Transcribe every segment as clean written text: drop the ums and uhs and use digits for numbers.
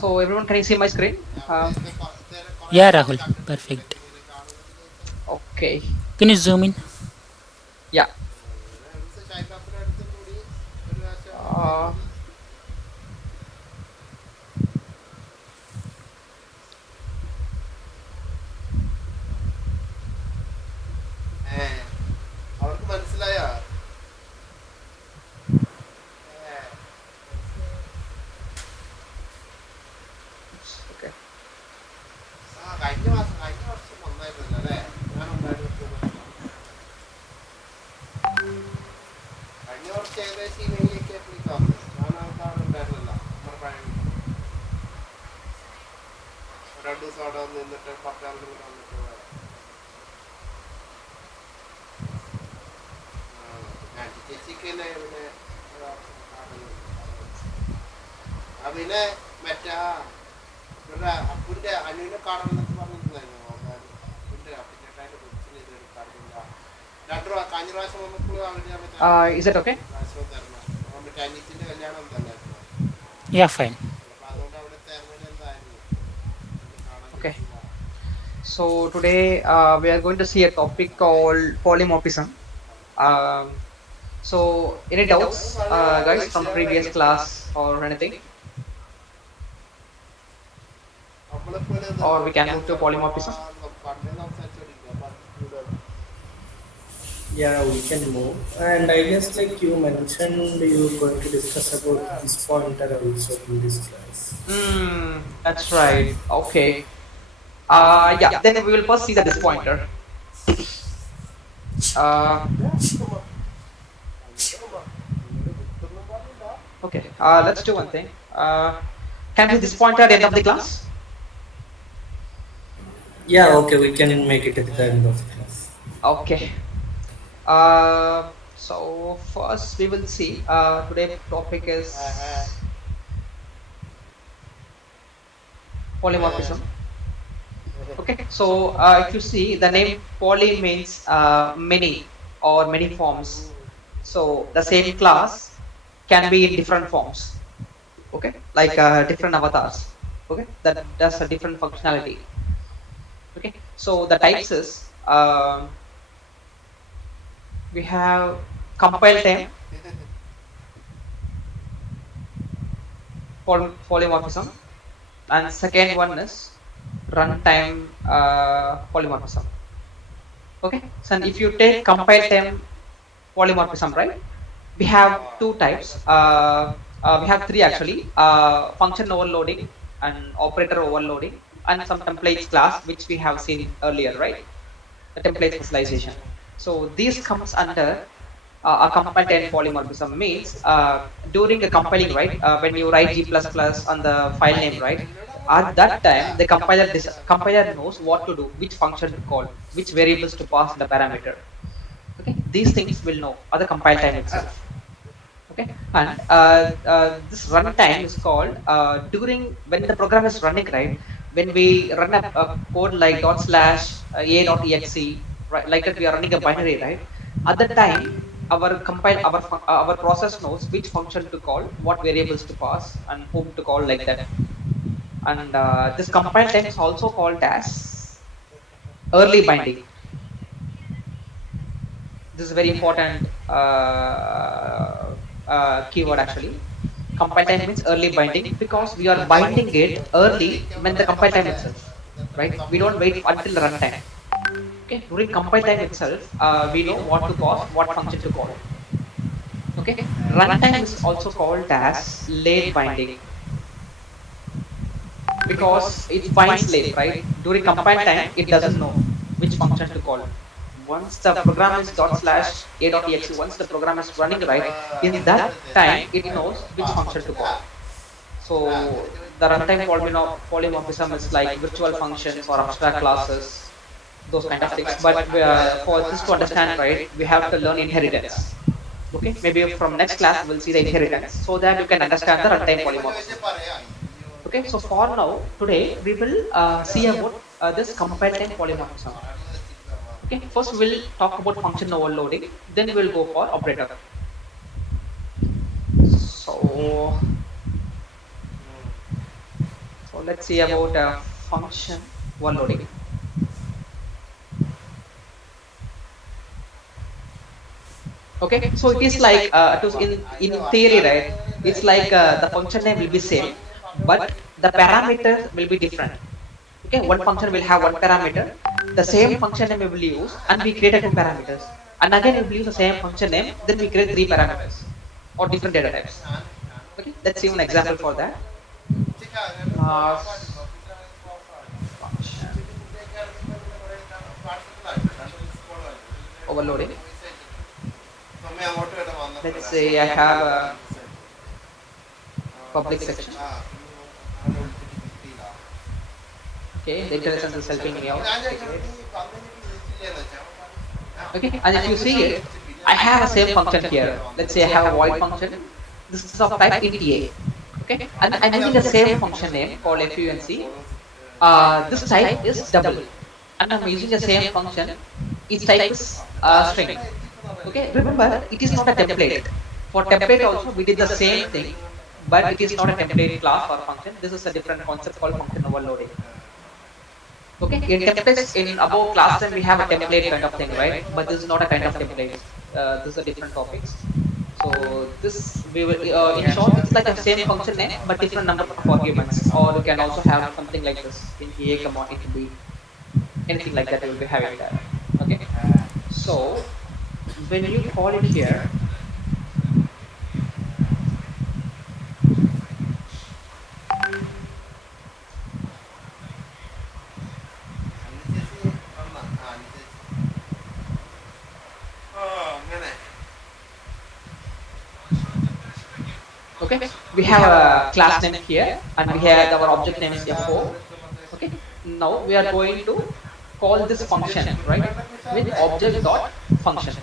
So everyone, can you see my screen? Yeah, Rahul, perfect. Okay. Can you zoom in? Yeah. Uh, okay. Is that okay? Yeah, fine. Okay. So today we are going to see a topic called polymorphism. Um, so any doubts, guys, from previous class or anything? Or we can move to polymorphism. Yeah, we can move. And I guess like you mentioned, you were going to discuss about this pointer also in this class. That's right. Okay. Yeah. Then we will first see the dispointer. Uh, okay. Let's do one thing. Can we see this pointer at the end of the class? Yeah, okay, we can make it at the end of the class. Okay. So first we will see. Today topic is polymorphism. Okay. So if you see the name poly means many or many forms. So the same class can be in different forms. Okay, like different avatars. Okay, that does a different functionality. Okay, so the types is we have compile time polymorphism, and second one is runtime polymorphism. Okay, so if you take compile time polymorphism, right, we have two types. We have three actually: function overloading and operator overloading, and some templates class which we have seen earlier, right? The template specialization. So this comes under a compile time polymorphism. Means during a compiling, right, when you write G++ on the file name, right, at that time the compiler knows what to do, which function to call, which variables to pass in the parameter. Okay, these things will know at the compile time itself. Okay, and this runtime is called during when the program is running, right? When we run a code like dot slash a.exe, right, like that we are running a binary, right? At the time our our process knows which function to call, what variables to pass, and whom to call, like that. And this compile time is also called as early binding. This is very important keyword actually. Compile time means early binding because we are binding it early when the compile time itself, right? We don't wait until runtime. Okay, during compile time itself, we know what to pass, what function to call. Okay, runtime is also called as late binding because it binds late, right? During compile time, it doesn't know which function to call. Once the program is dot slash a.exe, once the program is running, right, in that time it knows which function to call. So the runtime polymorphism is like virtual functions or abstract classes, those kind of things. But for this to understand, right, we have to learn inheritance. Okay, maybe from next class we'll see the inheritance so that you can understand the runtime polymorphism. Okay, so for now, today we will see about this compile time polymorphism. Okay, first we'll talk about function overloading, then we'll go for operator. So let's see about function overloading. Okay, so it is like to in theory, right? It's like the function name will be same, but the parameters will be different. Okay, one function will have one parameter, the same function name we will use, and we create a two parameters, and again we will use the same function name, then we create three parameters or different data types. Okay, let's see one example for that. Class function overloading. Let's say I have a public section. Okay, the intelligence is helping me out. Okay, and if you see it, I have a same function here. Let's say I have a void function. This is of type int a. Okay, and I'm using the same function name called func. This type is double, and I'm using the same function. Its type is string. Okay, remember it is not a template. For template also we did the same thing, but it is not a template class or function. This is a different concept called function overloading. Okay, in templates in above class then we have a template kind of thing, right? But this is not a kind of template. This is a different topics. So this we will in short it's like a same function name but different number of arguments, or you can also have something like this in a comma it will be anything like that you will be having that. Okay, so when you call it here, okay, we have a class name here and we have our object name is f4. Okay, now we are going to call this function, right, with object dot function,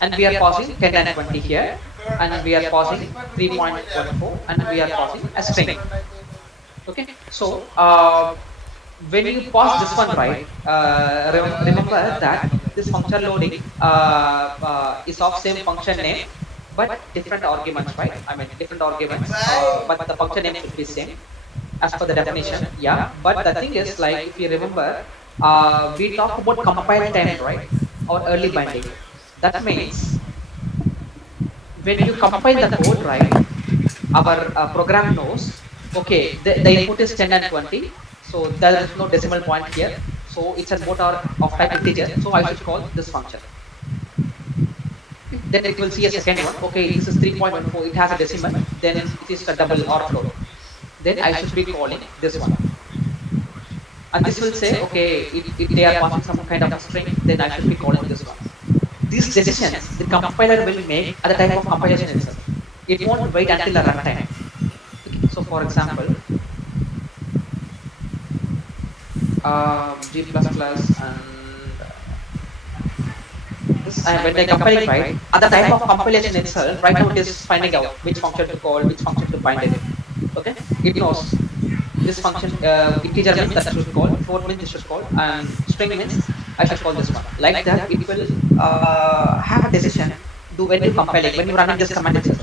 and we are passing 10 and 20 here, and we are passing 3.14, and we are passing a string. Okay, so when you pass this one, right, remember that this function loading is of same function name but different arguments, right? I mean different arguments, but the function name should be same as per the definition. Yeah, but the thing is, like, if you remember, we talk about compile time, right, or early binding. That means when you compile the code, right, our program knows, okay, the input is 10 and 20, so there is no decimal point here, so it's a motor of type integer, so I should call this function. Then it will see a second one, okay, this is 3.14, it has a decimal, then it is a double or float, then I should be calling this one, and this will say, okay, if they are passing some kind of a string, then I should be calling this one. These decisions the compiler will make at the time of compilation itself. It won't wait until the runtime. Okay, so for example, G++ and this, when they compiling, right, at the time of compilation itself, right now it is finding out which function to call, which function to bind it. Okay, it knows this function, integer means that should call, float means it should call, and string means I should call this one. Like that, it will have a decision do when you compiling, when you running this command itself.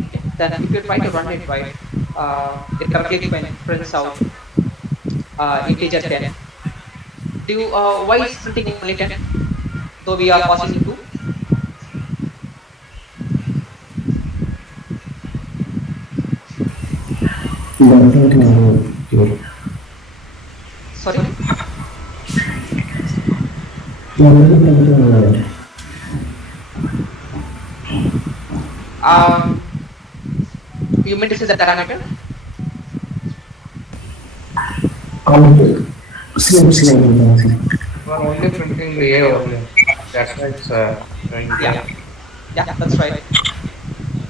Okay. Then if you try to run it, right, it correctly prints out integer 10. Do you, why is printing only 10? So we are passing 2. Sorry? You meant to say the parameter? We're only printing the A only. That's why it's showing Yeah. there. Yeah, that's right.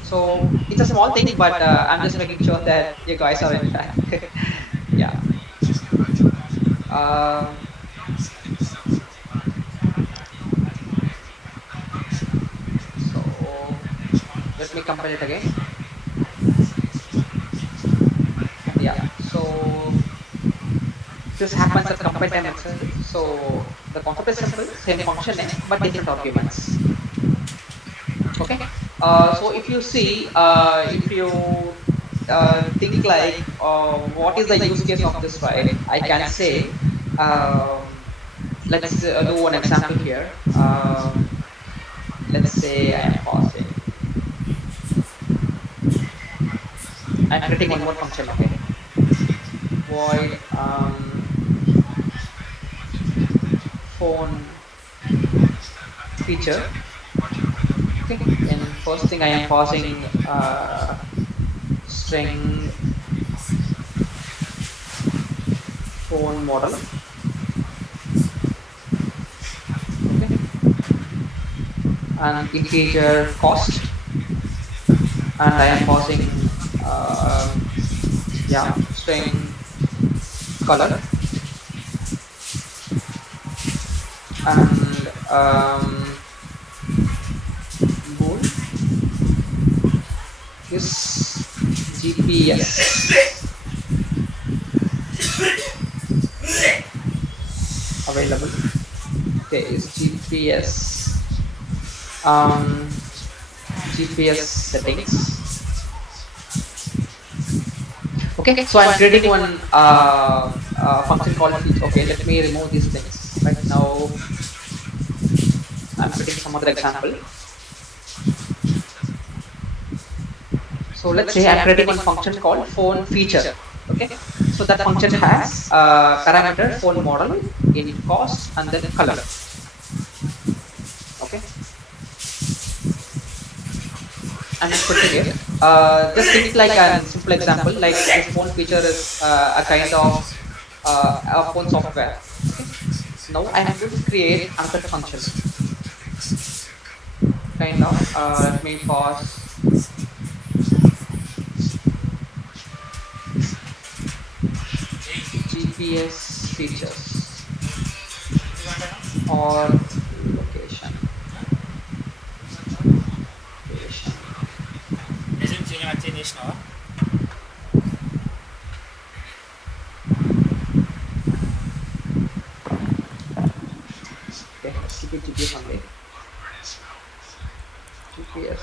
So it's a small thing, but I'm just making sure that you guys are in track. Yeah. So let me compile it again. Yeah. So this happens at compile time itself. So the concept is simple, same function name but different arguments. Okay. So if you see, if you think like, what is the use case of this, right? I can say, let's do one example here. Let's say I'm creating one more function. Okay, void phone feature. Okay, then first thing I am passing string phone model. Okay, and integer cost, and I am passing yeah, string color, and bool is GPS available. Okay, is GPS GPS settings. Okay, so I'm creating one function called feature. Okay, let me remove these things. Right now, I'm creating some other example. So let's say I'm creating one function called phone feature. Okay, so that function has parameter phone model, int cost, and then color. Okay, I'm just putting it. Just think like a simple example, like this phone feature is a kind of a phone software. Okay, now I am going to create another function, kind of. Let me pause. GPS features or location. Location. Okay, let's keep it GPS only. GPS.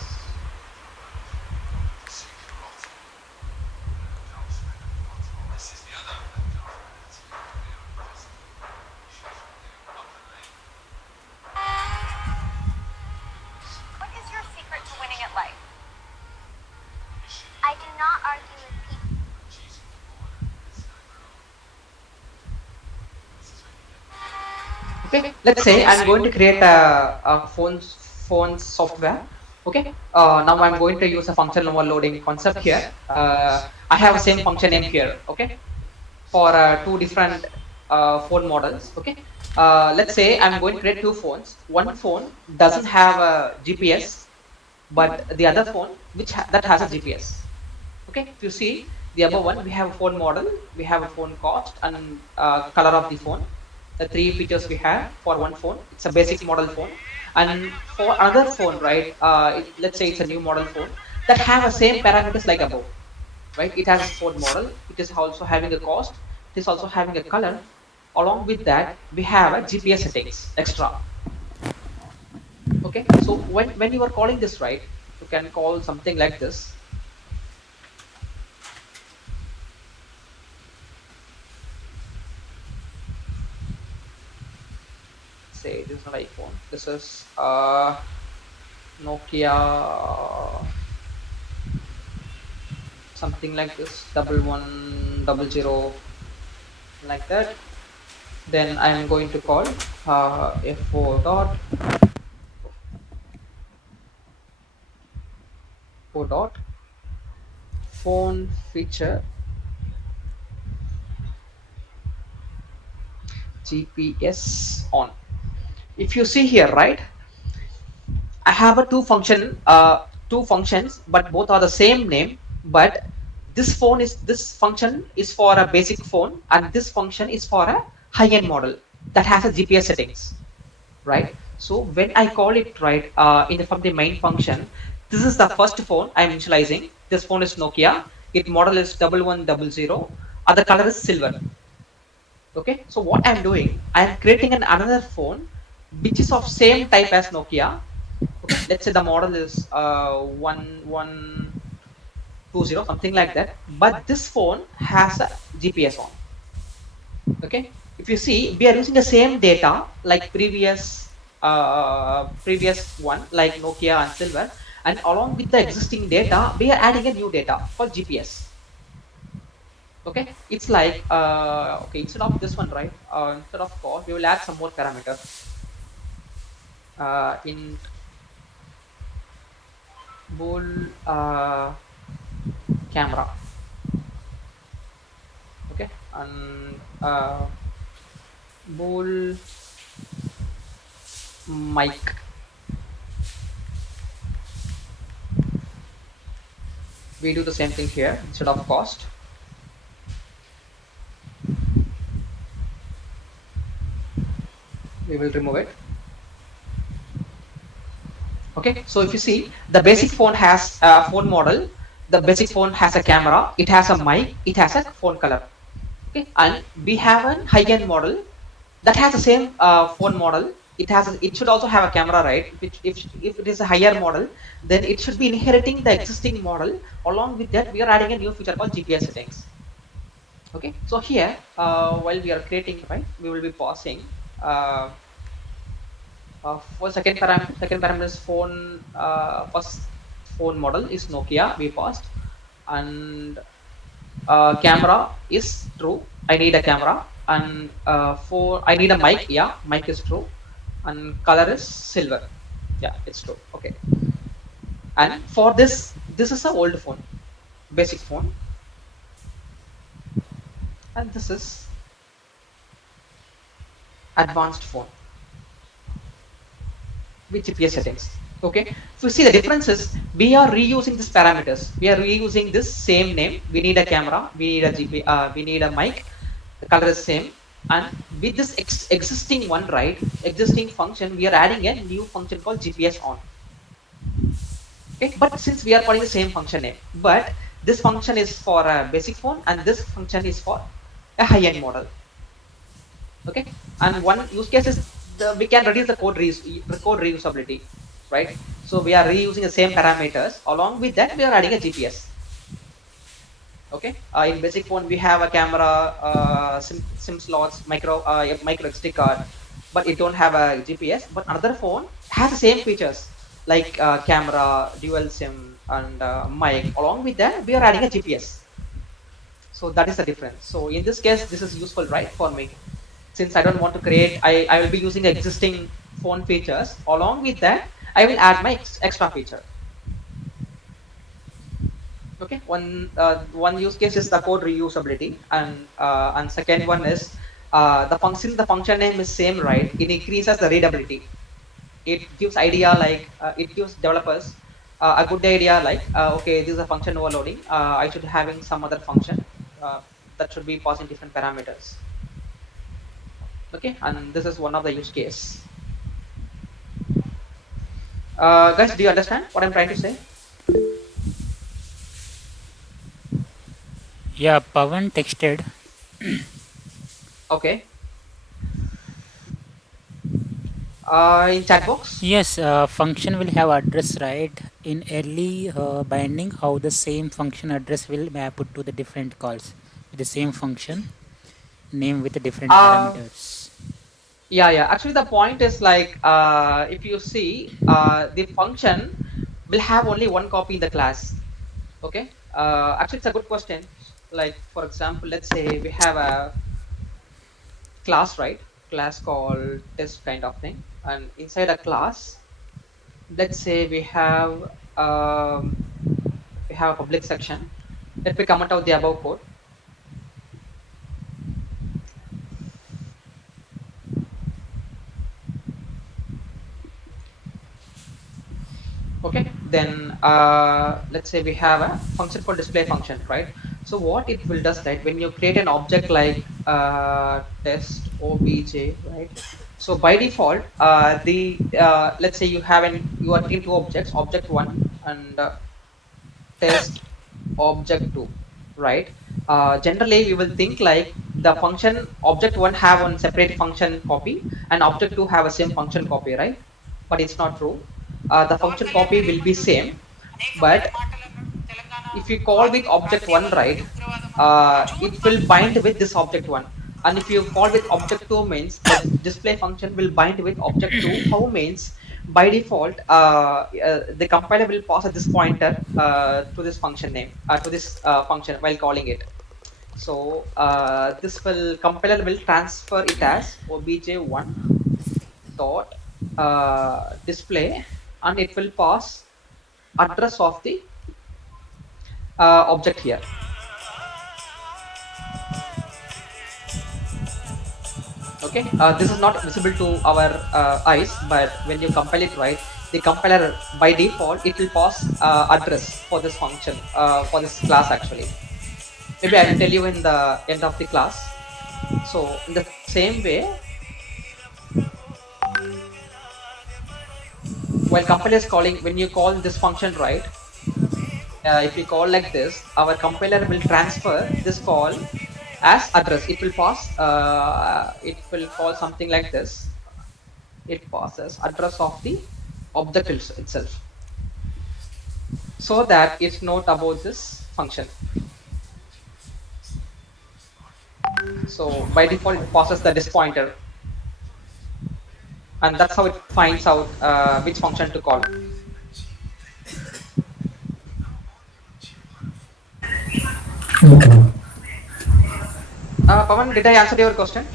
What is your secret to winning at life? I do not argue with people. Okay, let's say I'm going to create a phone software. Okay, now I'm going to use a function overloading concept here. I have a same function name here. Okay, for two different phone models. Okay, let's say I'm going to create two phones. One phone doesn't have a GPS, but the other phone that has a GPS. Okay, if you see the above one, we have a phone model, we have a phone cost, and color of the phone. The three features we have for one phone. It's a basic model phone, and for another phone, right? Let's say it's a new model phone that have a same parameters like above, right? It has a phone model. It is also having a cost. It is also having a color. Along with that, we have a GPS settings extra. Okay, so when you are calling this, right, you can call something like this. Say this is not iPhone. This is Nokia, something like this, 1100, like that. Then I am going to call fo dot phone feature GPS on. If you see here, right, I have a two functions, but both are the same name. But this function is for a basic phone, and this function is for a high-end model that has a GPS settings, right? So when I call it, right, from the main function, this is the first phone I'm initializing. This phone is Nokia. Its model is 1100. Other color is silver. Okay. So what I'm doing, I'm creating another phone which is of same type as Nokia. Okay, let's say the model is 1100. 20, something like that, but this phone has a GPS on. Okay, if you see, we are using the same data like previous one like Nokia and Silver, and along with the existing data we are adding a new data called GPS. Okay, it's like okay, instead of this one, right, instead of call we will add some more parameter in bool camera. Okay, and bool mic. We do the same thing here. Instead of cost, we will remove it. Okay, so if you see, the basic phone has a phone model, the basic phone has a camera, it has a mic, it has a phone color. Okay, and we have a high-end model that has the same phone model. It should also have a camera, right? If it is a higher model, then it should be inheriting the existing model. Along with that, we are adding a new feature called GPS settings. Okay, so here while we are creating, right, we will be pausing for second parameter is phone. First phone model is Nokia, we passed, and camera is true, I need a camera, and for I need a mic, yeah, mic is true, and color is silver, yeah, it's true. Okay, and for this is a old phone, basic phone, and this is advanced phone with GPS settings. Okay, so see the difference is we are reusing these parameters, we are reusing this same name, we need a camera, we need a we need a mic, the color is same, and with this existing one, right, existing function, we are adding a new function called GPS on. Okay, but since we are calling the same function name, but this function is for a basic phone and this function is for a high-end model. Okay, and one use case is we can reduce the code reusability, right? So we are reusing the same parameters, along with that we are adding a GPS. Okay, in basic phone we have a camera, sim slots, micro SD card, but it don't have a GPS. But another phone has the same features like camera, dual sim, and mic. Along with that we are adding a GPS. So that is the difference. So in this case this is useful, right, for me, since I don't want to create, I will be using existing phone features. Along with that I will add my extra feature. Okay, one use case is the code reusability, and second one is the function name is same, right? It increases the readability. It gives idea like it gives developers a good idea like okay, this is a function overloading, I should having some other function that should be passing different parameters. Okay, and this is one of the use case. Guys, do you understand what I'm trying to say? Yeah, Pavan texted. Okay, in chat box. Yes, function will have address, right? In early binding, how the same function address will map it to the different calls with the same function name with the different parameters. Yeah, actually the point is like if you see the function will have only one copy in the class. Okay, actually it's a good question. Like for example, let's say we have a class, right, class called test kind of thing, and inside a class, let's say we have a public section. Let me comment out the above code. Okay, then let's say we have a function called display function, right? So what it will does, right, when you create an object like test obj, right? So by default the let's say you are taking two objects, object one and test object 2, right? Generally we will think like the function object 1 have one separate function copy and object 2 have a same function copy, right? But it's not true. The function copy will be same, but if you call with object 1, right, it will bind with this object 1. And if you call with object 2 means the display function will bind with object 2. How means by default the compiler will pass this pointer to this function name, to this function while calling it. So this will compiler will transfer it as obj1 dot display, and it will pass address of the object here. Okay, this is not visible to our eyes, but when you compile it, right, the compiler by default it will pass address for this function, for this class actually. Maybe I will tell you in the end of the class. So in the same way, while compiler is calling, when you call this function, right, if you call like this, our compiler will transfer this call as address. It will pass, it will call something like this. It passes address of the object itself, so that it's not about this function. So by default it passes the this pointer, and that's how it finds out which function to call. Okay. Pawan, did I answer your question?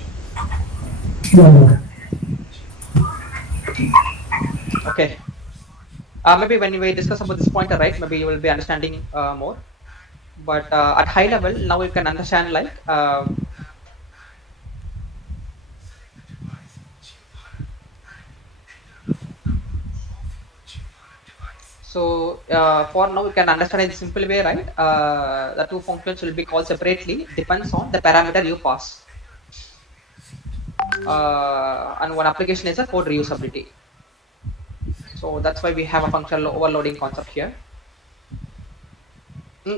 Yeah. Okay. Maybe when we discuss about this pointer, right, maybe you will be understanding more. But at high level, now you can understand like so for now you can understand in simple way, right? The two functions will be called separately, depends on the parameter you pass. And one application is a code reusability. So that's why we have a functional overloading concept here.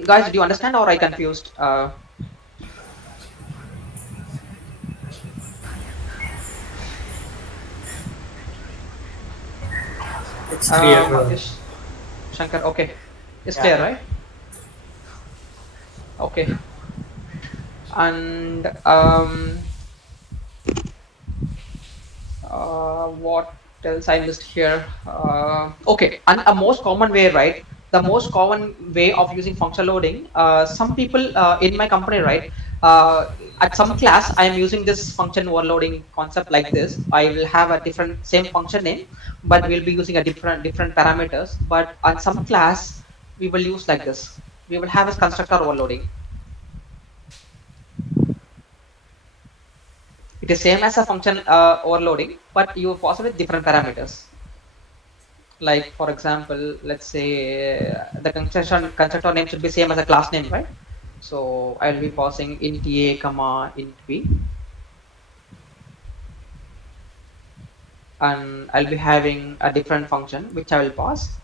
Guys, did you understand or I confused? It's clear. Shankar, okay. It's Yeah. clear, right? Okay. And what else I missed here? Okay, and a most common way, right? The most common way of using functional loading. Some people in my company, right? At some class, I am using this function overloading concept like this. I will have a different same function name, but we'll be using a different parameters. But at some class, we will use like this. We will have a constructor overloading. It is same as a function overloading, but you pass it with different parameters. Like for example, let's say the constructor name should be same as a class name, right? So I'll be passing int a comma int b, and I'll be having a different function which I will pass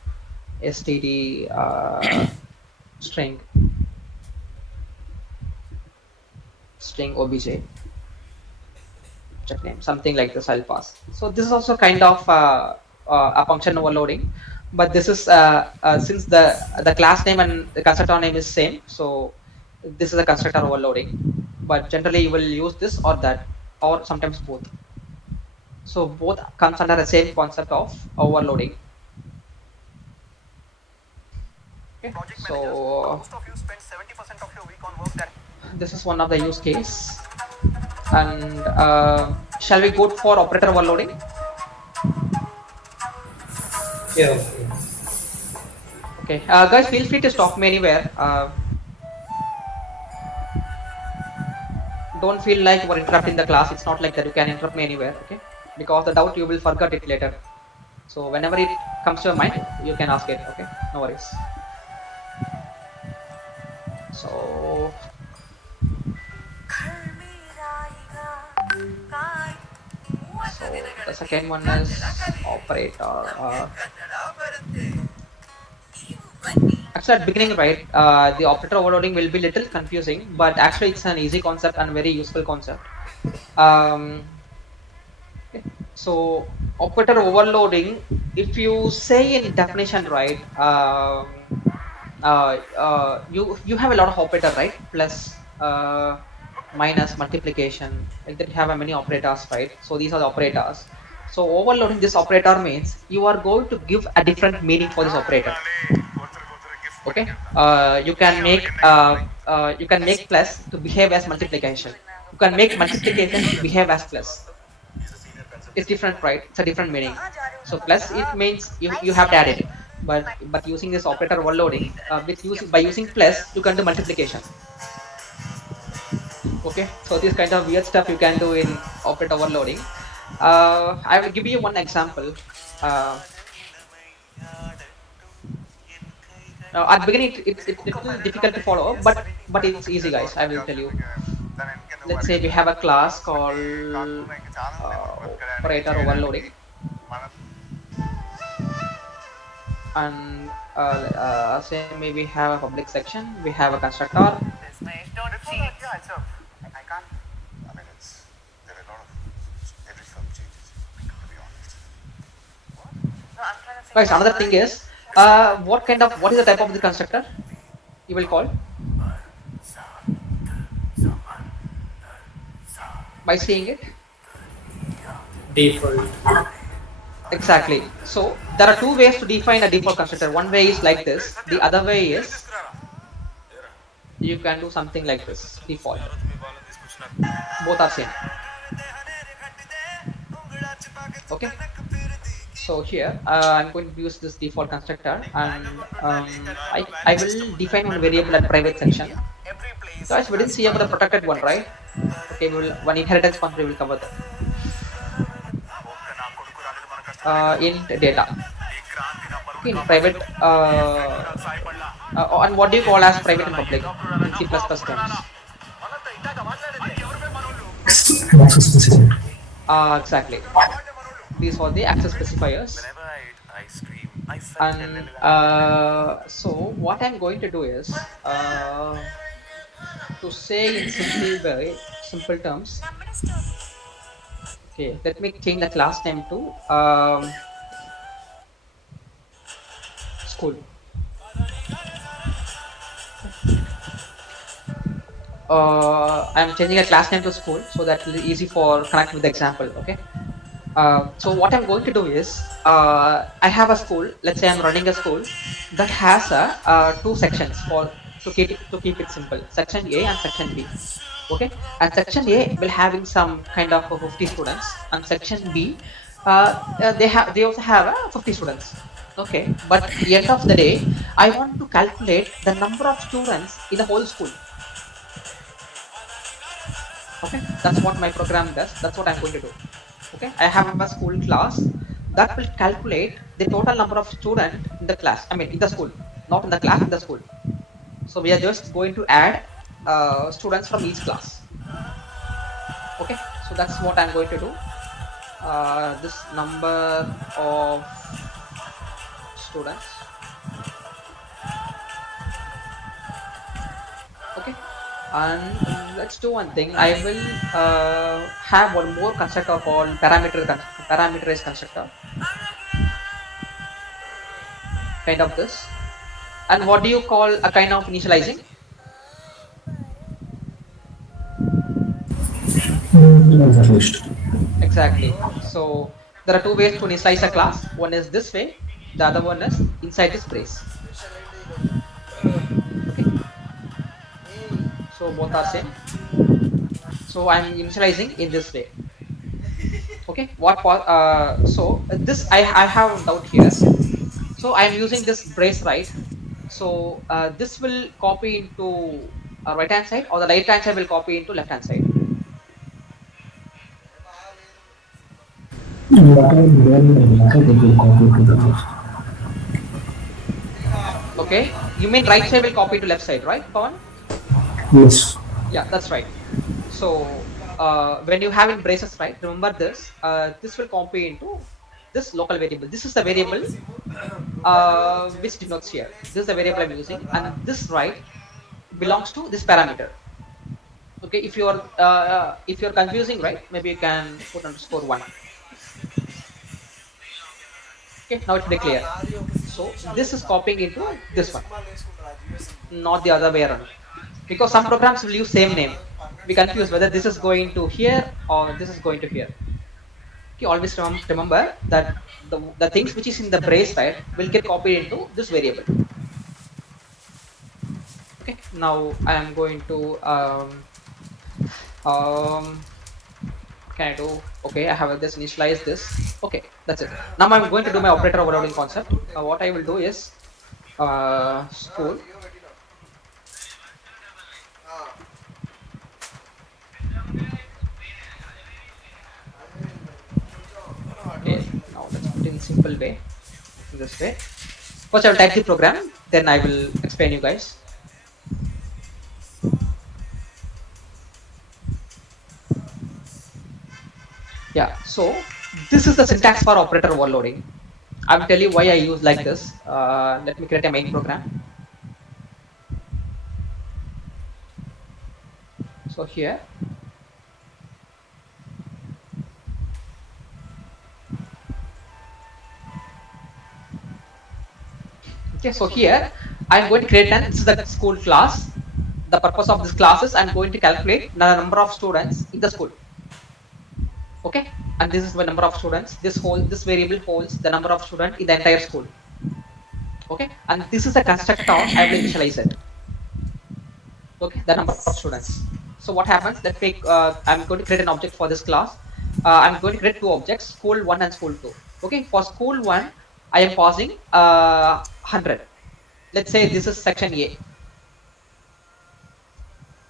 std string obj object name, something like this I'll pass. So this is also kind of a function overloading, but this is since the class name and the constructor name is same, so this is a constructor overloading. But generally you will use this or that, or sometimes both. So both comes under the same concept of overloading. Okay. So this is one of the use case. And shall we go for operator overloading? Yeah. Okay, guys, feel free to stop me anywhere. Don't feel like you are interrupting the class. It's not like that. You can interrupt me anywhere, okay? Because the doubt you will forget it later. So whenever it comes to your mind, you can ask it, okay? No worries. So the second one is operator. Actually, at beginning, right, the operator overloading will be little confusing, but actually it's an easy concept and very useful concept. Okay. So operator overloading, if you say in definition, right, you have a lot of operator, right? Plus, minus, multiplication, like that. You have many operators, right? So these are the operators. So overloading this operator means you are going to give a different meaning for this operator. Okay, you can make plus to behave as multiplication. You can make multiplication to behave as plus. It's different, right? It's a different meaning. So plus, it means you have to add it, but using this operator overloading, with using by using plus, you can do multiplication. Okay, so this kind of weird stuff you can do in operator overloading. I will give you one example. uh, at the beginning, it's little difficult to follow, but it's easy, guys. I will tell you. Let's say we have a class called operator overloading, and say maybe we have a public section, we have a constructor. Guys, another thing is, what is the type of the constructor you will call by seeing it? Default. Exactly. So there are two ways to define a default constructor. One way is like this. The other way is you can do something like this. Default. Both are same. Okay. So here I'm going to use this default constructor, and I will define one variable at private section. Guys, we didn't see about the protected one, right? Okay, we will one inheritance function we will cover that. Int data. Okay, in private, and what do you call as private and public in C++ terms? Access specified. Exactly. These are the access specifiers. And so what I'm going to do is, to say in simple terms. Okay, let me change the class name to school. I'm changing a class name to school so that it will be easy for connect with the example. Okay. So what I'm going to do is, I have a school. Let's say I'm running a school that has two sections for to keep it simple. Section A and section B. Okay, and section A will having some kind of 50 students, and section B, they also have 50 students. Okay, but at the end of the day, I want to calculate the number of students in the whole school. Okay, that's what my program does. That's what I'm going to do. Okay, I have a school class that will calculate the total number of students in the class. I mean, in the school, not in the class, in the school. So we are just going to add students from each class. Okay, so that's what I'm going to do. This number of students. Okay, and let's do one thing. I will have one more constructor called parameterized constructor, kind of this. And what do you call a kind of initializing? At least. Exactly. So there are two ways to initialize a class. One is this way, the other one is inside this brace. Okay, so both are same. So I'm initializing in this way. Okay, so this I have a doubt here. So I'm using this brace, right? So this will copy into right hand side, or the right hand side will copy into left hand side. Whatever there in the it will copy to the left. Okay, you mean right side will copy to left side, right, Pawan? Yes. Yeah, that's right. So when you have in braces, right, remember this. This will copy into this local variable. This is the variable which denotes here. This is the variable I'm using, and this right belongs to this parameter. Okay, if you're confusing, right, maybe you can put underscore 1. Okay, now it's very clear. So this is copying into this one. not the other way around. Because some programs will use same name. We confuse whether this is going to here or this is going to here. Okay, always remember that the things which is in the brace, right, will get copied into this variable. Okay, now I am going to can I do, okay, I have this initialize this. Okay, that's it. Now I'm going to do my operator overloading concept. What I will do is school. Okay, now let's put in simple way, this way. First I will type the program, then I will explain you guys. Yeah, so this is the syntax for operator overloading. I will tell you why I use like this. Let me create a main program. So here, okay, so here I'm going to create an, this is the school class. The purpose of this class is I'm going to calculate the number of students in the school. Okay, and this is the number of students. This variable holds the number of students in the entire school. Okay, and this is a constructor. I will initialize it. Okay, the number of students. So what happens? That I'm going to create an object for this class. I'm going to create two objects, school 1 and school 2. Okay, for school 1, I am passing 100. Let's say this is section A.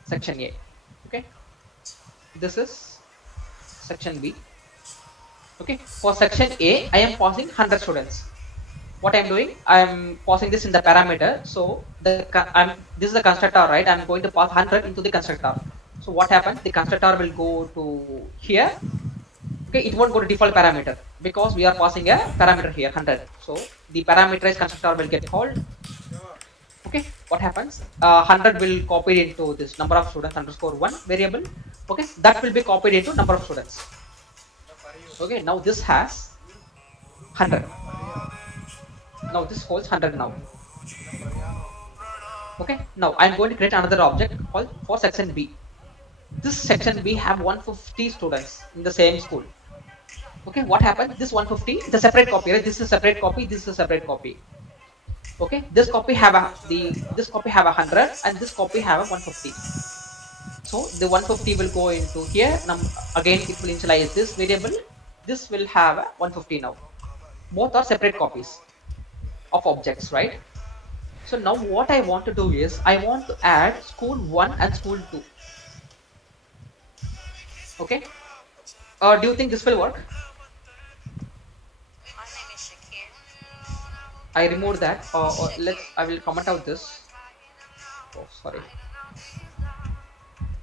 Section A. Okay, this is section B. Okay, for section A, I am passing 100 students. What I'm doing, I'm passing this in the parameter. So this is the constructor, right? I'm going to pass 100 into the constructor. So what happens? The constructor will go to here. Okay, it won't go to default parameter because we are passing a parameter here 100. So the parameterized constructor will get called. Okay, what happens? 100 will copy into this number of students underscore 1 variable. Okay, that will be copied into number of students. Okay, now this has 100. Now this holds 100 now. Okay, now I'm going to create another object called for section B. This section B have 150 students in the same school. Okay, what happened? This 150 is a separate copy, right? This is a separate copy, this is a separate copy. Okay, this copy have this copy have 100 and this copy have a 150. So the 150 will go into here. Now again it will initialize this variable. This will have a 150 now. Both are separate copies of objects, right? So now what I want to do is I want to add school 1 and school 2. Okay, do you think this will work? I removed that. Or I will comment out this. Oh, sorry.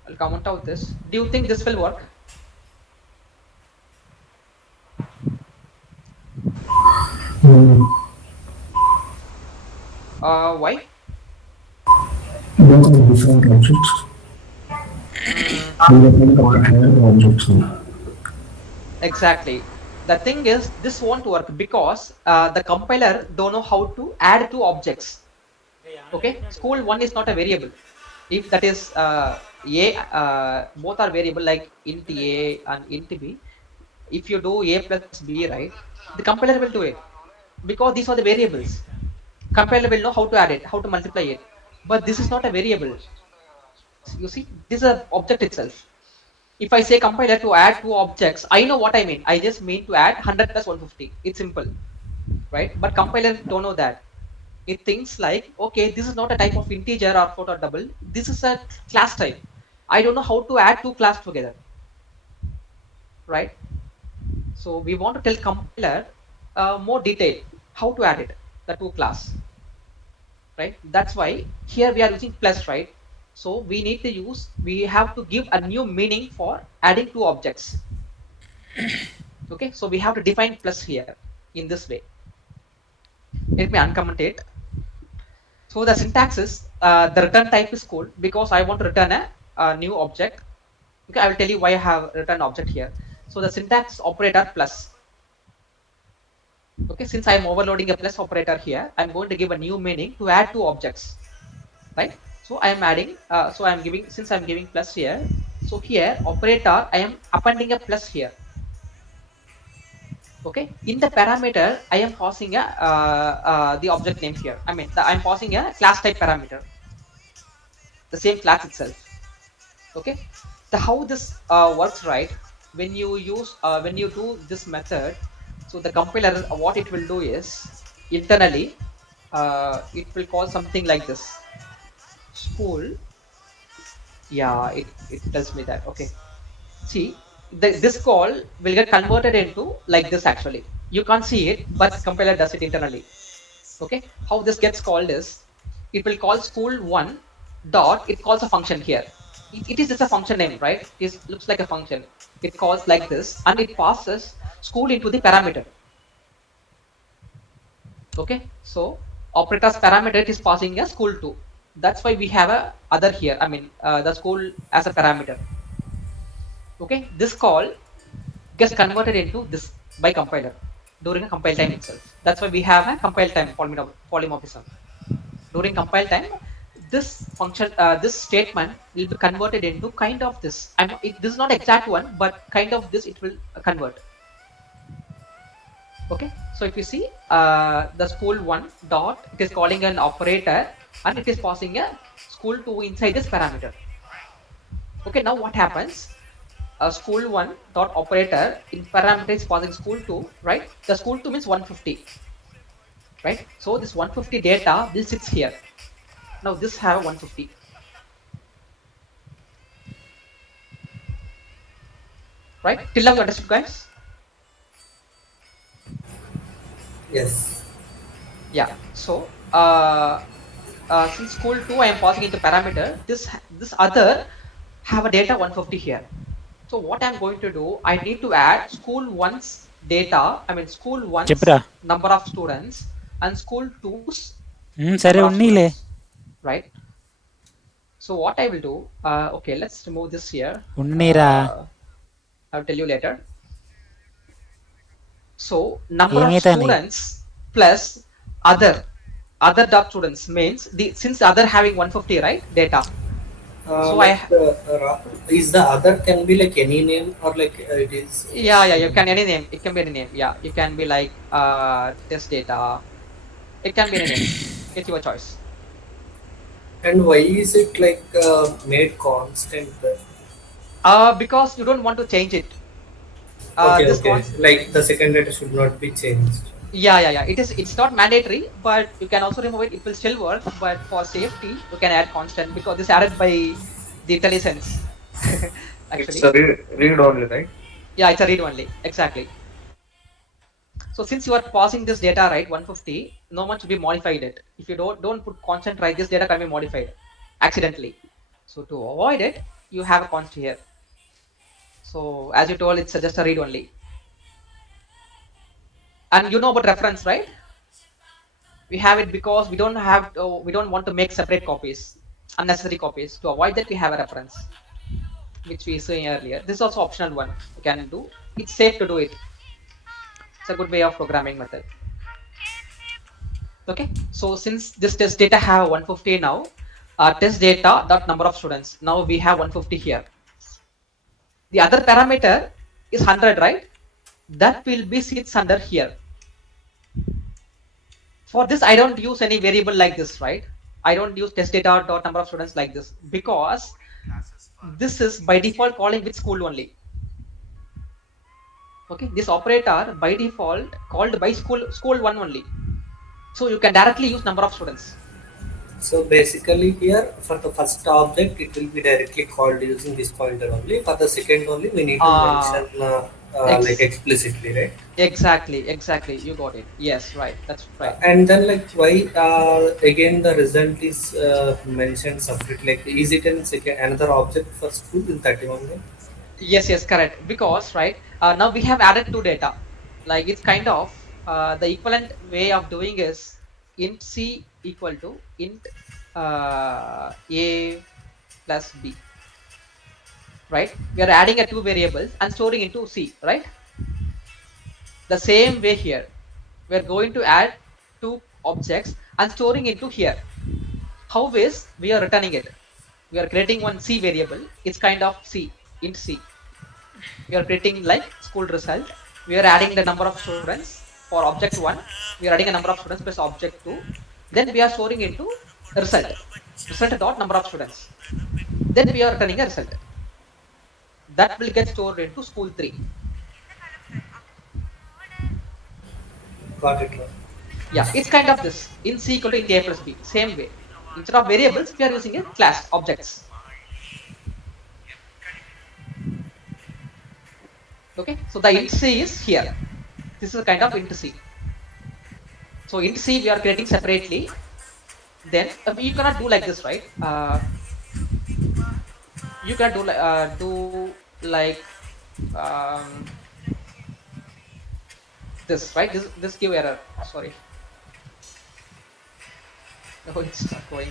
I'll comment out this. Do you think this will work? Why? Both are different objects. We are talking about higher objects now. Exactly. The thing is, this won't work because the compiler don't know how to add two objects. Okay, school 1 is not a variable. If that is both are variable like int A and int B. If you do A plus B, right, the compiler will do it because these are the variables. Compiler will know how to add it, how to multiply it. But this is not a variable. You see, this is an object itself. If I say compiler to add two objects, I know what I mean. I just mean to add 100 plus 150. It's simple, right? But compiler don't know that. It thinks like, okay, this is not a type of integer or float or double. This is a class type. I don't know how to add two classes together, right? So we want to tell compiler more detail how to add it, the two class, right? That's why here we are using plus, right? So we have to give a new meaning for adding two objects. Okay, so we have to define plus here in this way. Let me uncomment it. So the syntax is the return type is cool because I want to return a new object. Okay, I will tell you why I have return object here. So the syntax operator plus. Okay, since I am overloading a plus operator here, I'm going to give a new meaning to add two objects. right? So I am adding, so I am giving, since I am giving plus here, so here operator I am appending a plus here. Okay, in the parameter I am passing a the object name here. I mean, I am passing a class type parameter, the same class itself. Okay, the how this works, right? When you use when you do this method, so the compiler, what it will do is internally it will call something like this school. Yeah, it tells me that. Okay, see, this call will get converted into like this. Actually, you can't see it, but compiler does it internally. Okay, how this gets called is, it will call school1 dot, it calls a function here. It is just a function name, right? It looks like a function. It calls like this and it passes school into the parameter. Okay, so operator's parameter, it is passing a school2. That's why we have a other here, I mean the school as a parameter. Okay, this call gets converted into this by compiler during a compile time itself. That's why we have a compile time polymorphism. During compile time, this function, this statement will be converted into kind of this. This is not exact one, but kind of this it will convert. Okay, so if you see the school1 dot, it is calling an operator and it is passing a school2 inside this parameter. Okay, now what happens? School1 dot operator in parameter is passing school2, right? The school2 means 150, right? So this 150 data will sits here. Now this have 150. Right? Till now you understood, guys? Yes. Yeah. So since school2 I am passing into parameter, this other have a data 150 here. So what I'm going to do, I need to add school1's data, I mean school1's చెప్పురా number of students and school2's సరే number of ఉన్నీలే students, right? So what I will do, okay, let's remove this here. ఉన్నీరా I'll tell you later. So number of ఏమైతుంది students plus other dot students means since other having 150, right, data. So Like is the other can be like any name or like it is? Yeah, you can any name. It can be any name. Yeah, it can be like test data. It can be any name. It's your choice. And why is it like made constant? Because you don't want to change it. Okay, This okay. Like the second data should not be changed. Yeah. It's not mandatory, but you can also remove it. It will still work, but for safety, you can add constant because this added by the IntelliSense. Actually, It's a read only, right? yeah, it's a read only. Exactly. So since you are passing this data, right, 150, no one should be modified it. If you don't put constant, right, this data can be modified accidentally. So to avoid it, you have a const here. So as you told, it's just a read only. And you know about reference, right? We have it because we don't want to make separate copies, unnecessary copies. To avoid that, we have a reference, which we saw earlier. This is also optional one. You can do. It's safe to do it. It's a good way of programming method. Okay, so since this test data have 150 now, test data dot number of students, now we have 150 here. The other parameter is 100, right? That will be sits under here. For this, I don't use any variable like this, right? I don't use test data dot number of students like this because this is by default calling with school only. Okay, this operator by default called by school1 only. So you can directly use number of students. So basically here for the first object it will be directly called using this pointer only. For the second only we need to mention like explicitly, right? Exactly. You got it. Yes, right. That's right. And then like why again the result is mentioned separately? Like is it in second another object for school in 31? Right? Yes, correct. Because right now we have added two data. Like it's kind of the equivalent way of doing is int c equal to int a plus b. Right? We are adding a two variables and storing into c. Right? The same way here, we are going to add two objects and storing into here. how is we are returning it? We are creating one C variable. It's kind of C, int C. We are creating like school result. We are adding the number of students for object 1. We are adding a number of students plus object 2. Then we are storing into result dot number of students. Then we are returning a result that will get stored into school 3. Got it. Yeah, it's kind of this in C equal to int a plus b, same way. Instead of variables we are using a class objects. Okay, so the int C is here. This is a kind of int C. So int C we are creating separately. Then you cannot do like this, right? You can do like um, this, right? This give error. Sorry. No, it's not going.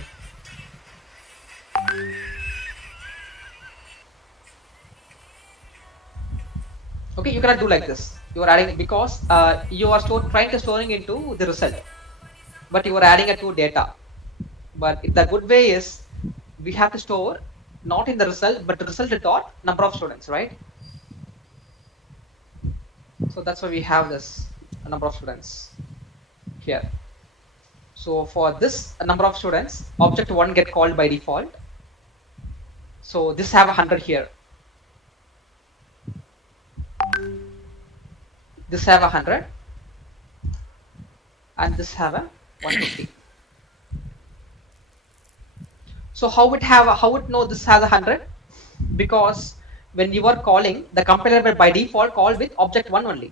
Okay, you cannot do like this. You are adding because you are trying to storing into the result, but you are adding it to data. But the good way is we have to store not in the result, but the result dot number of students, right? So that's why we have this number of students here. So for this number of students, object 1 get called by default. So this have 100 here. This have 100, and this have a 150. So how it know this has 100? Because when you are calling, the compiler will by default call with object 1 only.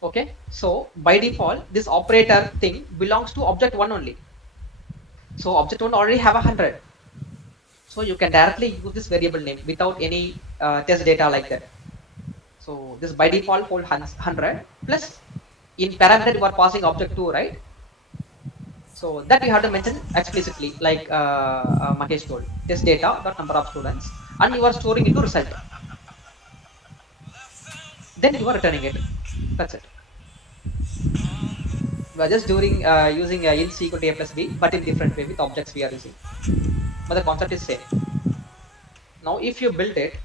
Okay, so by default this operator thing belongs to object 1 only. So object 1 already have 100. So you can directly use this variable name without any test data like that. So this by default hold 100 plus in parameter you are passing object 2, right? So that you have to mention explicitly, like Mahesh told, test data dot number of students, and you are storing into result. Then you are returning it. That's it. We are just doing using int c equal to a plus b, but in different way with objects we are using. But the concept is same. Now, if you build it,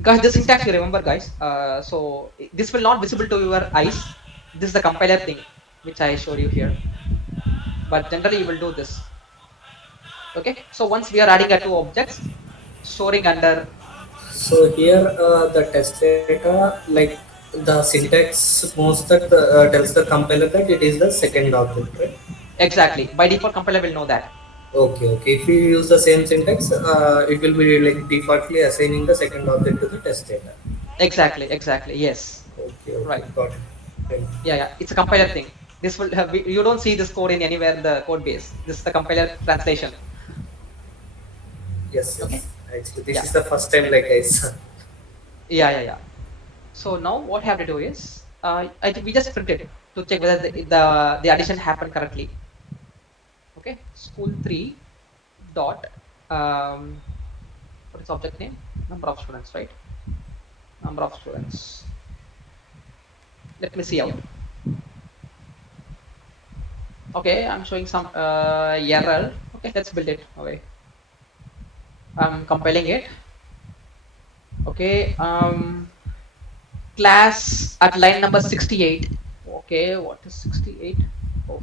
guys, the syntax you remember, guys. So this will not visible to your eyes. This is the compiler thing, which I showed you here. But generally, you will do this. Okay. So once we are adding two objects, storing under. So here the test data, like the syntax most that tells the compiler that it is the second object, right? Exactly. By default, compiler will know that. Okay, okay. If we use the same syntax, it will be like defaultly assigning the second object to the test data. Exactly, exactly. Yes. Okay, okay. Right. Got it. Yeah, yeah. It's a compiler thing. This will have, you don't see this code in anywhere in the code base. This is the compiler translation. Yes, yes. Okay. Actually, this is the first time like I saw. Yeah, yeah, yeah. So now what I have to do is, we just print it to check whether the addition happened correctly. Okay, school 3 dot what is object name? Number of students, right? Number of students. Let me see out. Okay, I'm showing some error. Okay, let's build it. Okay, I'm compiling it. Okay, class at line number 68. Okay, what is 68? Oh.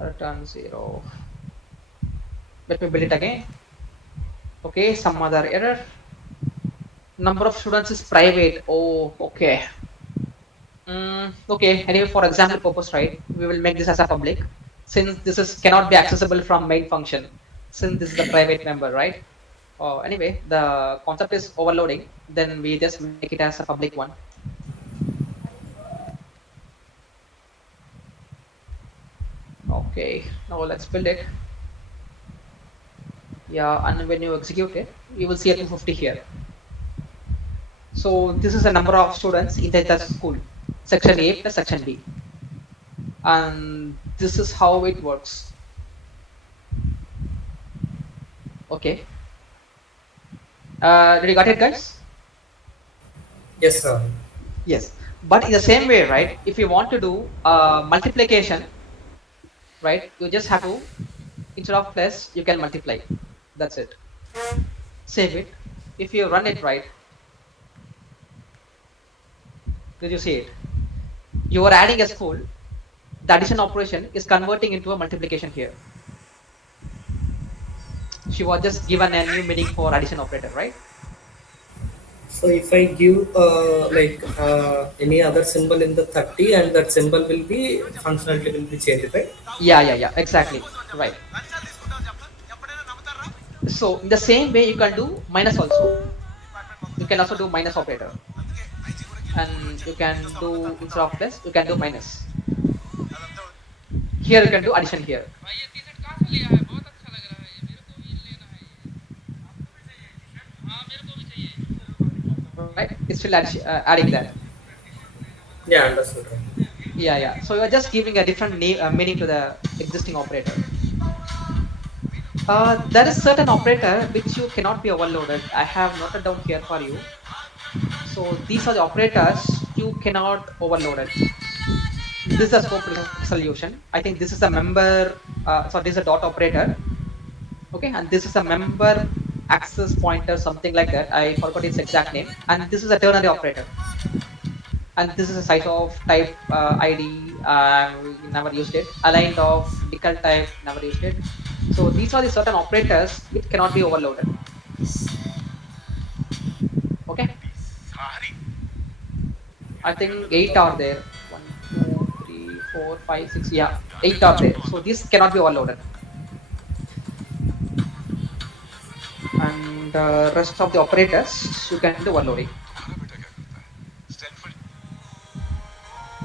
Return 0. Let me build it again. Okay, some other error. Number of students is private. Oh, okay. Okay, anyway, for example purpose, right, we will make this as a public, since this is cannot be accessible from main function, since this is the private member, right? Oh, anyway, the concept is overloading, then we just make it as a public one. Okay, now let's build it. Yeah, and when you execute it, you will see a 250 here. So this is the number of students in the school, section A plus section B, and this is how it works. Okay. Did you got it, guys? Yes, sir. Yes. But in the same way, right, if you want to do multiplication, right, you just have to, instead of plus, you can multiply. That's it. Save it. If you run it right, did you see it? You are adding a spool. The addition operation is converting into a multiplication here. She was just given a new meaning for addition operator, right? So if I give any other symbol in the 30 and that symbol will be functionality will be changed, right? Yeah, exactly, right. So in the same way, you can do minus also. You can also do minus operator, and you can do, instead of plus, you can do minus. Here you can do addition here, right? It's still adding that. Yeah, understood. Yeah. So you are just giving a different name, meaning to the existing operator. There is certain operator which you cannot be overloaded. I have noted down here for you. So these are the operators you cannot overload it. This is a scope resolution. I think this is a member. So this is a dot operator. Okay, and this is a member access pointer, something like that. I forgot its exact name. And this is a ternary operator. And this is a size of type ID. We never used it. Aligned of decal type, never used it. So these are the certain operators which cannot be overloaded. Okay. I think 8 are there. 1, 2, 3, 4, 5, 6. Yeah, 8 are there. So this cannot be overloaded. And rest of the operators you can do overloading.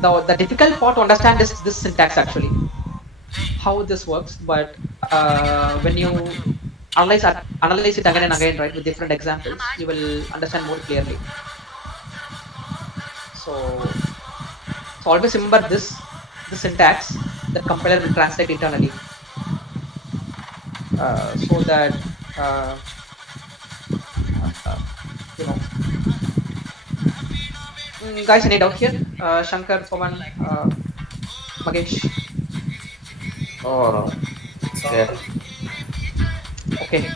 The difficult part to understand is this syntax actually, how this works. But when you analyze it again and again, right, with different examples, you will understand more clearly. So always remember this syntax that compiler will translate internally, so that you know. Guys, any doubt here? Shankar, Pawan, Magesh. Oh, yeah. Okay.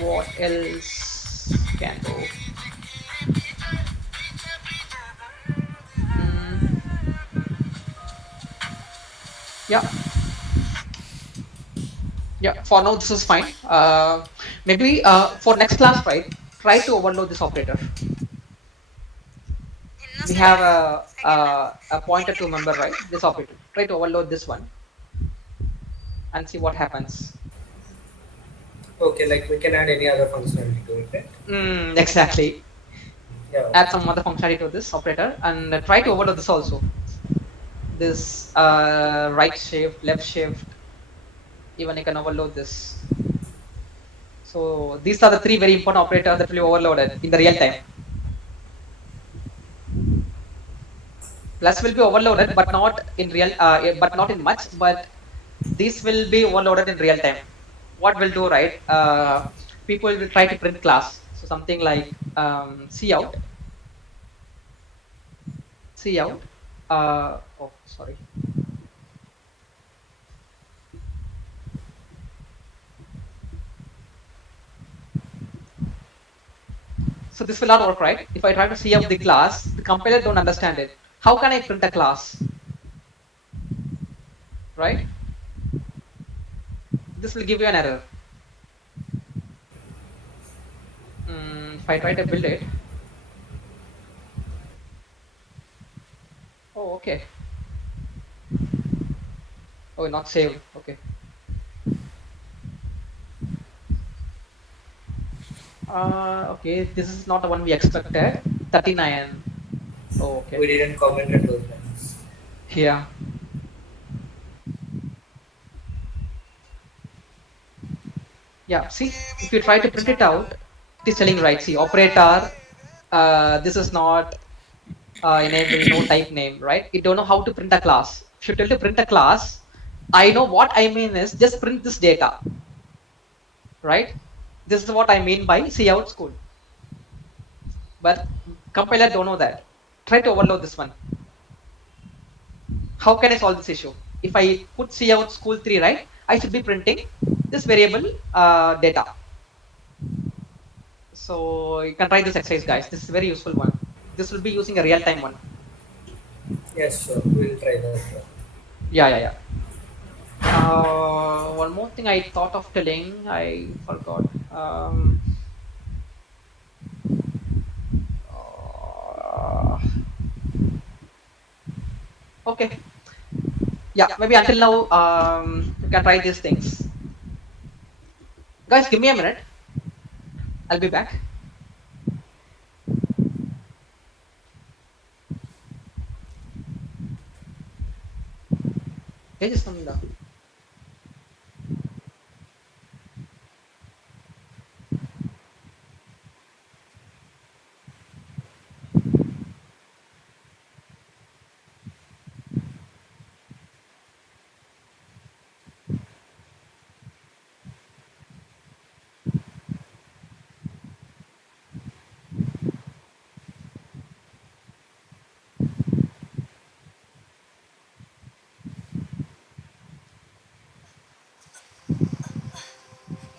What else can go? Yeah. For now this is fine. Maybe for next class, right, try to overload this operator. We have a pointer to member, right? This operator. Try to overload this one and see what happens. Okay, like we can add any other functionality to it, right? Exactly. Yeah. Add some other functionality to this operator and try to overload this also. This right shift, left shift, even you can overload this. So these are the 3 very important operators that will be overloaded in the real time. Plus will be overloaded, but not in real, but not in much. But this will be overloaded in real time. What we'll do, right? People will try to print class. So something like cout. Oh, sorry. So this will not work, right? If I try to cout the class, the compiler don't understand it. How can I print a class? Right? This will give you an error. If I try to build it. Oh, okay. Oh, not saved. Okay. Okay, this is not the one we expected. 39. Oh, okay. We didn't comment on those lines. Yeah. Yeah, see, if you try to print it out, it is telling right. See, operator, this is not enable, no type name, right? You don't know how to print a class. If you tell to print a class, I know what I mean is just print this data. right? This is what I mean by cout school. But compiler don't know that. Try to overload this one. How can I solve this issue? If I put cout school 3, right, I should be printing this variable data. So you can try this exercise, guys. This is a very useful one. This will be using a real-time one. Yes, sure. We'll try that. Yeah. One more thing I thought of telling, I forgot. Okay. Yeah, maybe until now, you can try these things. Guys, give me a minute. I'll be back. Hey, just coming down.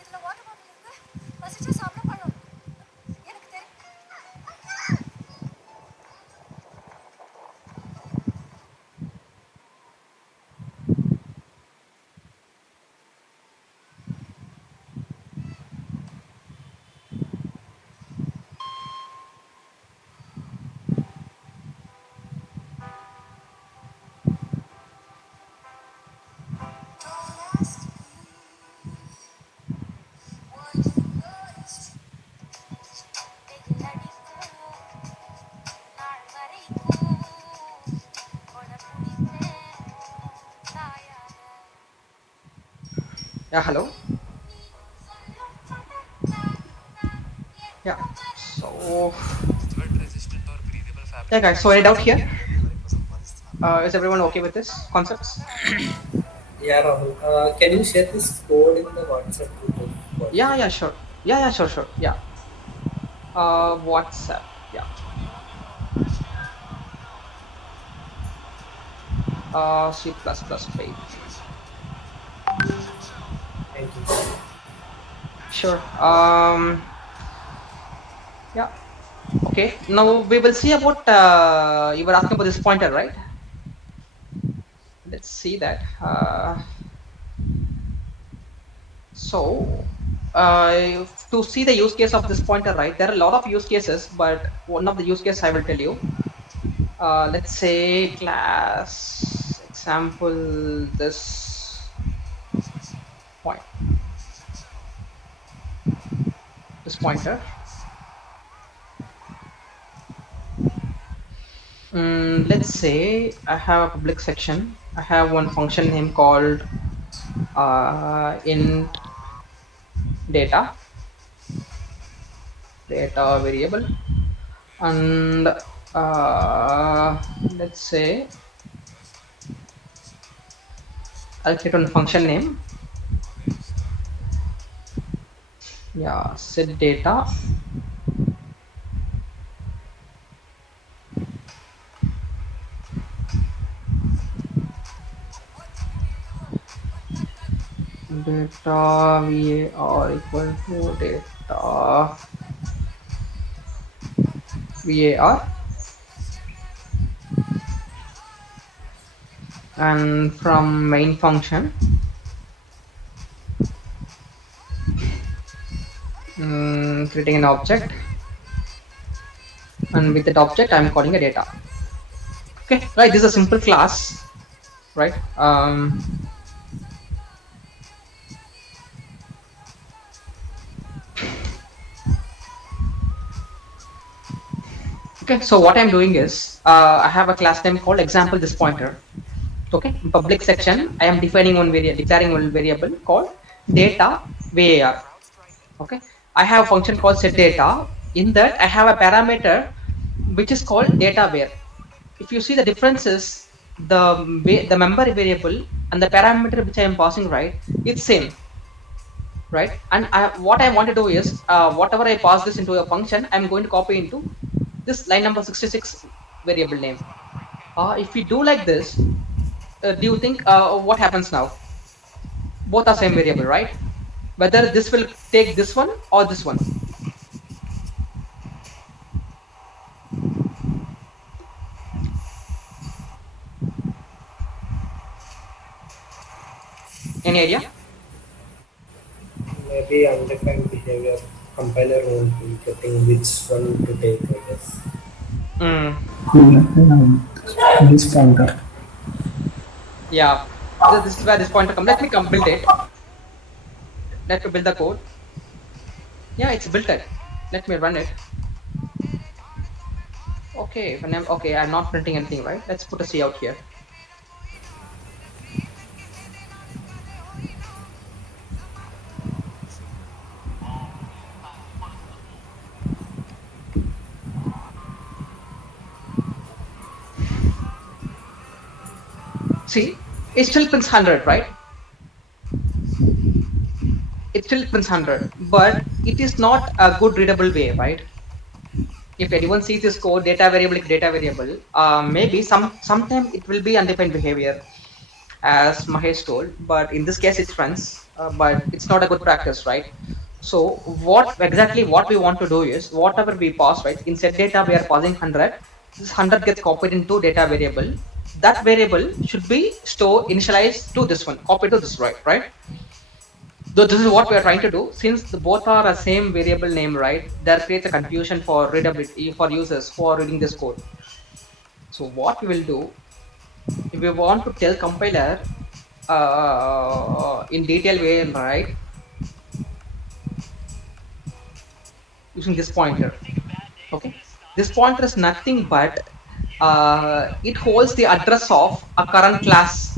இதுல water bottle இருக்கு. பசிச்சா சாப்பிட பழம். எனக்கு தெரியும். வெயில் அடிக்கும் நாள் வரைக்கும் கொடை பிடிப்பேன் தாயாக. Yeah, hello. Yeah. So yeah, guys. So any doubt here? Is everyone okay with this concepts? Yeah, Rahul. Can you share this code in the WhatsApp group? Yeah, sure. Yeah, sure. Yeah. WhatsApp. Yeah. C++ page. Thank you. Sure. Yeah. Okay. Now we will see about. You were asking about this pointer, right? Let's see that. So, to see the use case of this pointer, right? There are a lot of use cases, but one of the use cases I will tell you. Let's say class example this point, this pointer. Let's say I have a public section. I have one function name called int data variable, and let's say I'll create one function name. Yeah, set data var equal to data var, and from main function creating an object, and with that object I'm calling a data. Okay, right, this is a simple class, right? Okay, so what I'm doing is I have a class name called example this pointer. Okay, in public section I am defining one variable, declaring one variable called data var. Okay, I have a function called set data. In that I have a parameter which is called data var. If you see the differences, the member variable and the parameter which I am passing, right, it's same. right? And what I want to do is, whatever I pass this into a function, I'm going to copy into this line number 66 variable name. If we do like this, do you think what happens now? Both are same variable, right? Whether this will take this one or this one. Any idea? Maybe undefined behavior compiler won't be getting which one to take, I guess. This pointer. Yeah, this is where this pointer comes. Let me build it. Let me build the code. Yeah, it's built it. Let me run it. Okay, when I'm not printing anything, right? Let's put a C out here. See, it still prints 100, right? It still prints 100, but it is not a good readable way, right? If anyone sees this code, data variable, maybe sometime it will be undefined behavior, as Mahesh told, but in this case it runs, but it's not a good practice, right? So what we want to do is, whatever we pass, right, in set data we are passing 100. This 100 gets copied into data variable. That variable should be stored, initialized to this one, copied to this, right? So this is what we are trying to do. Since both are a same variable name, right, there creates a confusion for readability for users who are reading this code. So what we will do, if we want to tell compiler in detailed way, right, using this pointer. Okay, this pointer is nothing but it holds the address of a current class.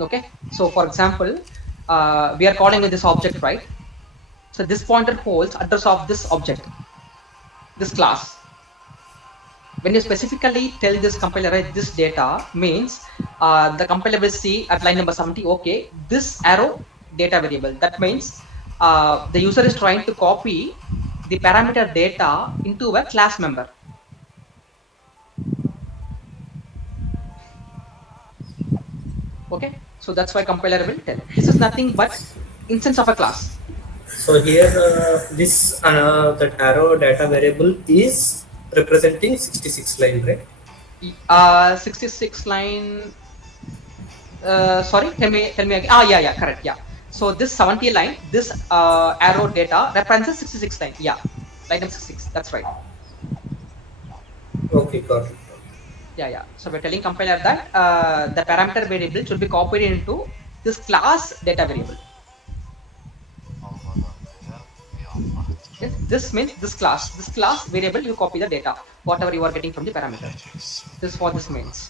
Okay, so for example, we are calling with this object, right? So this pointer holds address of this object, this class. When you specifically tell this compiler, right, this data means the compiler will see at line number 70, okay, this arrow data variable. That means the user is trying to copy the parameter data into a class member. Okay, so that's why compiler will tell. This is nothing but instance of a class. So here, this that arrow data variable is representing 66 line, right? 66 line. Sorry, tell me again. Yeah, correct. Yeah. So this 70 line, this arrow data represents 66 line. Yeah, line number 66. That's right. Okay, got it. Yeah. So we're telling compiler that the parameter variable should be copied into this class data variable. Yes, this means this class variable, you copy the data, whatever you are getting from the parameter. This is what this means.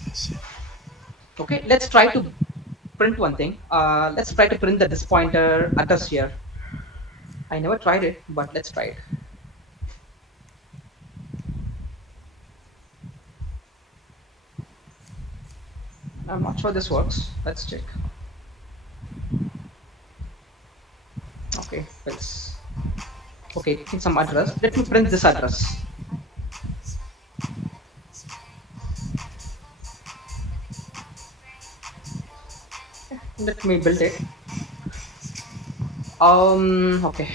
Okay, let's try to print one thing. Let's try to print the dispointer address here. I never tried it, but let's try it. I'm not sure this works. Let's check. Okay, taking some address. Let me print this address. Let me build it. Okay.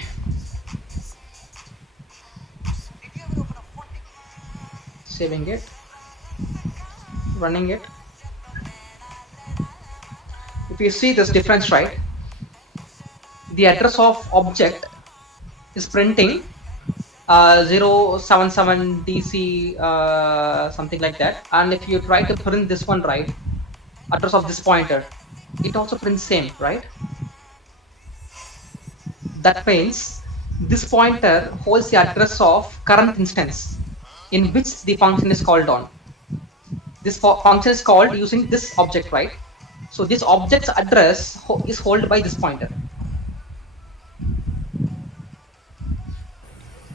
Saving it, running it. If you see this difference, right, the address of object is printing 077 DC, something like that. And if you try to print this one, right, address of this pointer, it also prints same, right? That means this pointer holds the address of current instance in which the function is called on. This function is called using this object, right? So this object's address is held by this pointer.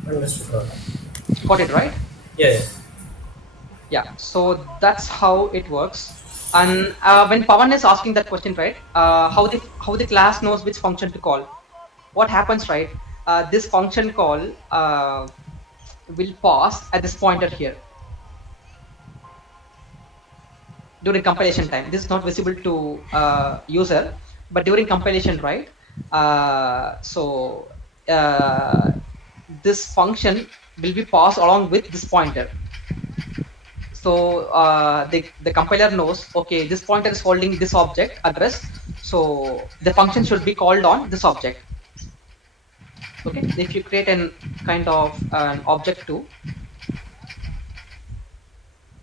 Understood. Got it, right? Yeah. Yeah. So that's how it works. And when Pawan is asking that question, right, how the class knows which function to call, what happens, right? This function call will pause at this pointer here during compilation time. This is not visible to user, but during compilation, right? So this function will be passed along with this pointer. So the compiler knows, okay, this pointer is holding this object address, so the function should be called on this object. Okay, if you create an kind of an object too,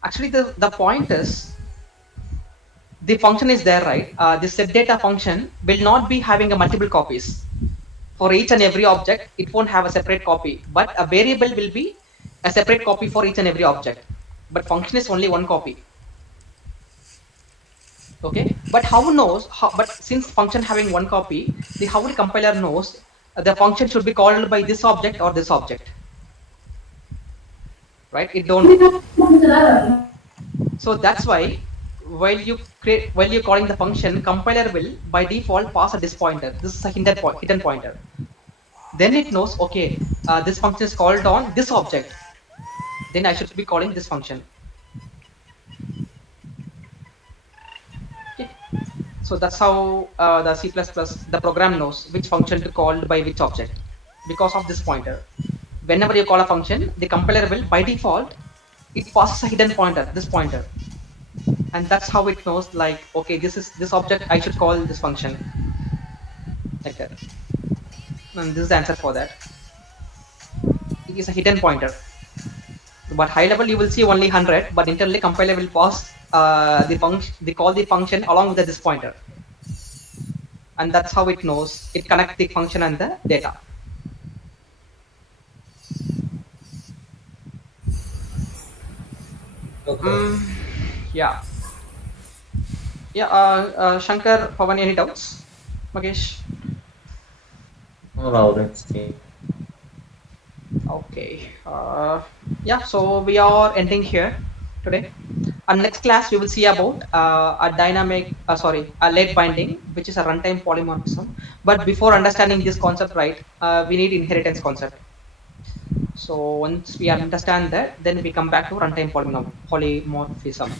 actually the point is the function is there, right? The set data function will not be having a multiple copies for each and every object. It won't have a separate copy, but a variable will be a separate copy for each and every object, but function is only one copy. Okay, but but since function having one copy, the how the compiler knows the function should be called by this object or this object, right? It don't know. So that's why while you're calling the function, compiler will by default pass a this pointer. This is a hidden pointer. Then it knows, okay, this function is called on this object, then I should be calling this function. Okay. So that's how the C++, the program knows which function to call by which object, because of this pointer. Whenever you call a function, the compiler will by default, it passes a hidden pointer, this pointer. And that's how it knows, like, okay, this is this object, I should call this function, like that. And this is the answer for that. It is a hidden pointer. But high level you will see only 100, but internally compiler will pass the function, they call the function along with this pointer. And that's how it knows, it connects the function and the data. Okay. Yeah. Shankar, Pawan, any doubts? Magesh? No, let's see. Okay. Yeah, so we are ending here today. And next class we will see about a late binding, which is a runtime polymorphism. But before understanding this concept, right, we need inheritance concept. So once we understand that, then we come back to runtime polymorphism.